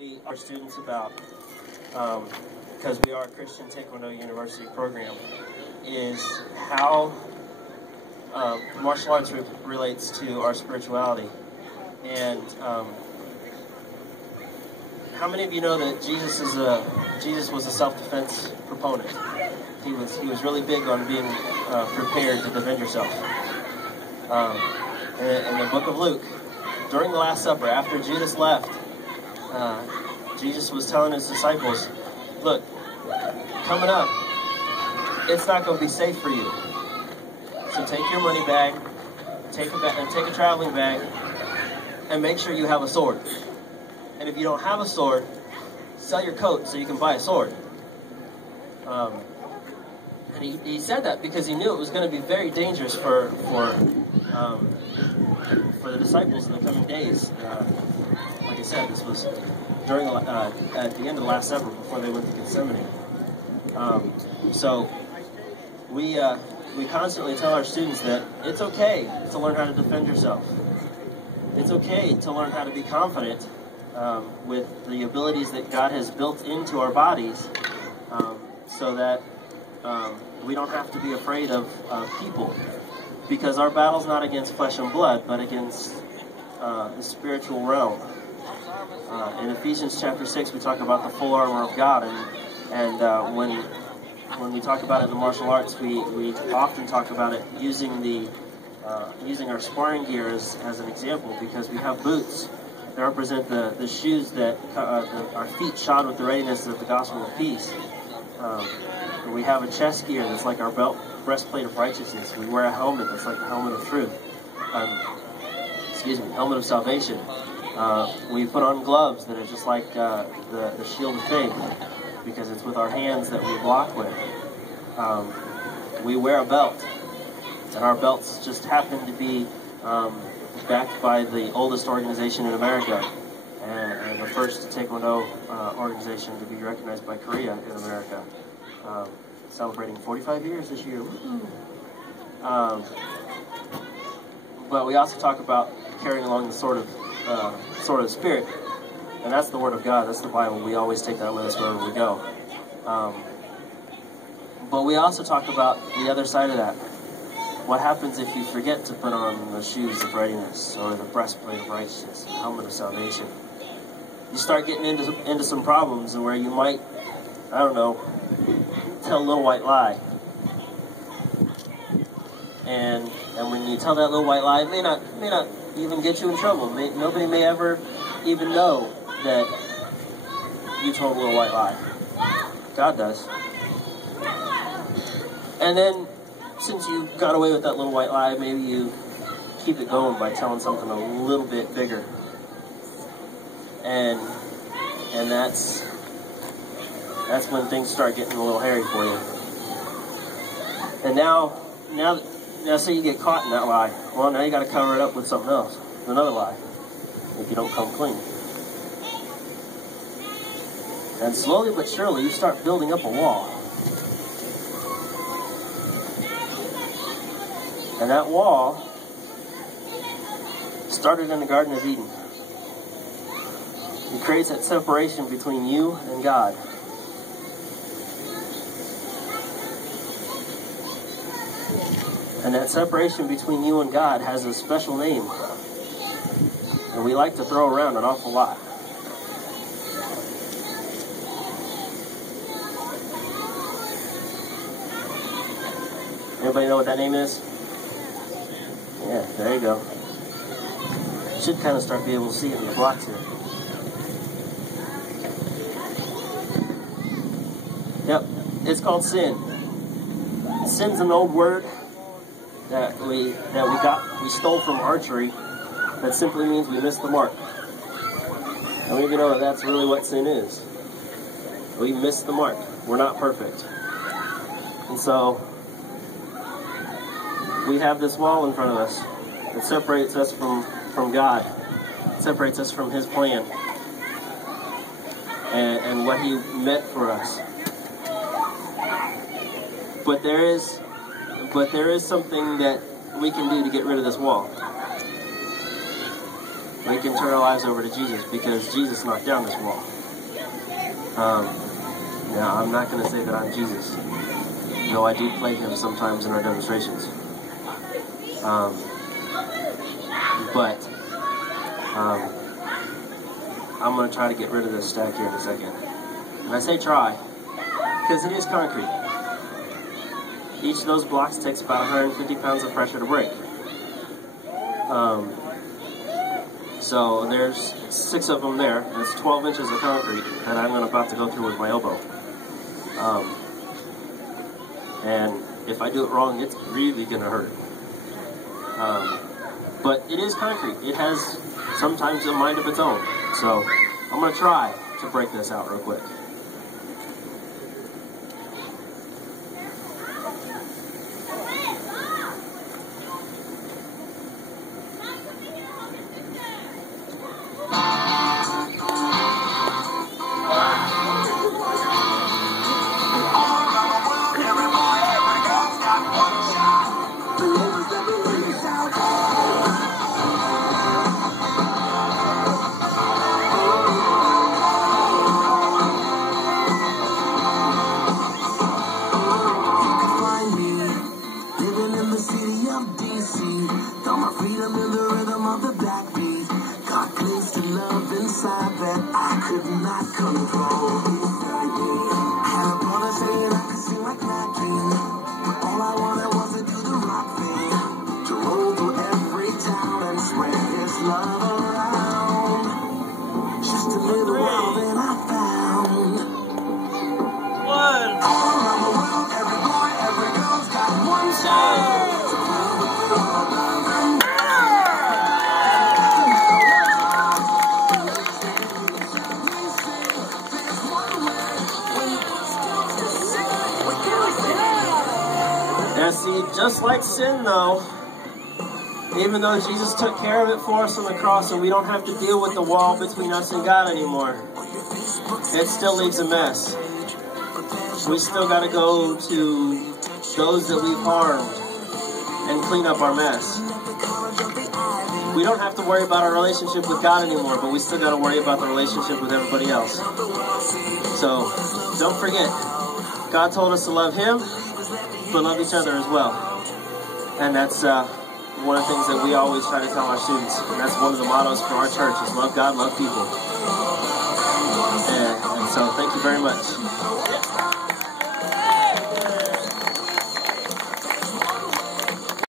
we our students about, because we are a Christian Taekwondo University program, is how martial arts relates to our spirituality. And how many of you know that Jesus was a self-defense proponent? He was really big on being prepared to defend yourself. In the book of Luke, during the Last Supper, after Judas left, Jesus was telling his disciples, look, coming up, it's not going to be safe for you. So take your money bag, take a traveling bag, and make sure you have a sword. And if you don't have a sword, sell your coat so you can buy a sword. And he said that because he knew it was going to be very dangerous for the disciples in the coming days. Like I said, this was during at the end of the Last Supper before they went to Gethsemane. So we constantly tell our students that it's okay to learn how to defend yourself. It's okay to learn how to be confident with the abilities that God has built into our bodies, so that we don't have to be afraid of people, because our battle's not against flesh and blood, but against the spiritual realm. In Ephesians chapter 6, we talk about the full armor of God, and when we talk about it in the martial arts, we often talk about it using our sparring gear as an example, because we have boots that represent the shoes that our feet shod with the readiness of the gospel of peace. We have a chest gear that's like our breastplate of righteousness. We wear a helmet that's like the helmet of truth. Helmet of salvation. We put on gloves that are just like the shield of faith, because it's with our hands that we block with. We wear a belt, and our belts just happen to be backed by the oldest organization in America, and the first Taekwondo organization to be recognized by Korea in America, celebrating 45 years this year. But we also talk about carrying along the sword of the Spirit, and that's the Word of God. That's the Bible. We always take that with us wherever we go. But we also talk about the other side of that. What happens if you forget to put on the shoes of readiness, or the breastplate of righteousness, the helmet of salvation? You start getting into some problems where you might, I don't know, tell a little white lie. And when you tell that little white lie, it may not even get you in trouble. Nobody may ever even know that you told a little white lie. God does. And then, since you got away with that little white lie, maybe you keep it going by telling something a little bit bigger. And that's when things start getting a little hairy for you. And now say you get caught in that lie. Well, now you got to cover it up with something else, with another lie, if you don't come clean. And slowly but surely, you start building up a wall. And that wall started in the Garden of Eden. It creates that separation between you and God. And that separation between you and God has a special name. And we like to throw around an awful lot. Everybody know what that name is? Yeah, there you go. You should kind of start being able to see it in the blocks here. Yep, it's called sin. Sin's an old word that we stole from archery, that simply means we missed the mark. And we know that that's really what sin is. We missed the mark. We're not perfect. And so we have this wall in front of us that separates us from God, separates us from His plan and what He meant for us. But there is something that we can do to get rid of this wall. we can turn our lives over to Jesus, because Jesus knocked down this wall. Now, I'm not going to say that I'm Jesus, though I do play him sometimes in our demonstrations. I'm going to try to get rid of this stack here in a second. And I say try, because it is concrete. Each of those blocks takes about 150 pounds of pressure to break. So there's 6 of them there. That's 12 inches of concrete that I'm about to go through with my elbow. And if I do it wrong, it's really going to hurt. But it is concrete. It has sometimes a mind of its own. So I'm going to try to break this out real quick. Just like sin, though, even though Jesus took care of it for us on the cross and we don't have to deal with the wall between us and God anymore, it still leaves a mess. We still got to go to those that we've harmed and clean up our mess. We don't have to worry about our relationship with God anymore, but we still got to worry about the relationship with everybody else. So don't forget, God told us to love Him, but love each other as well. And that's one of the things that we always try to tell our students. And that's one of the mottos for our church is love God, love people. And so thank you very much.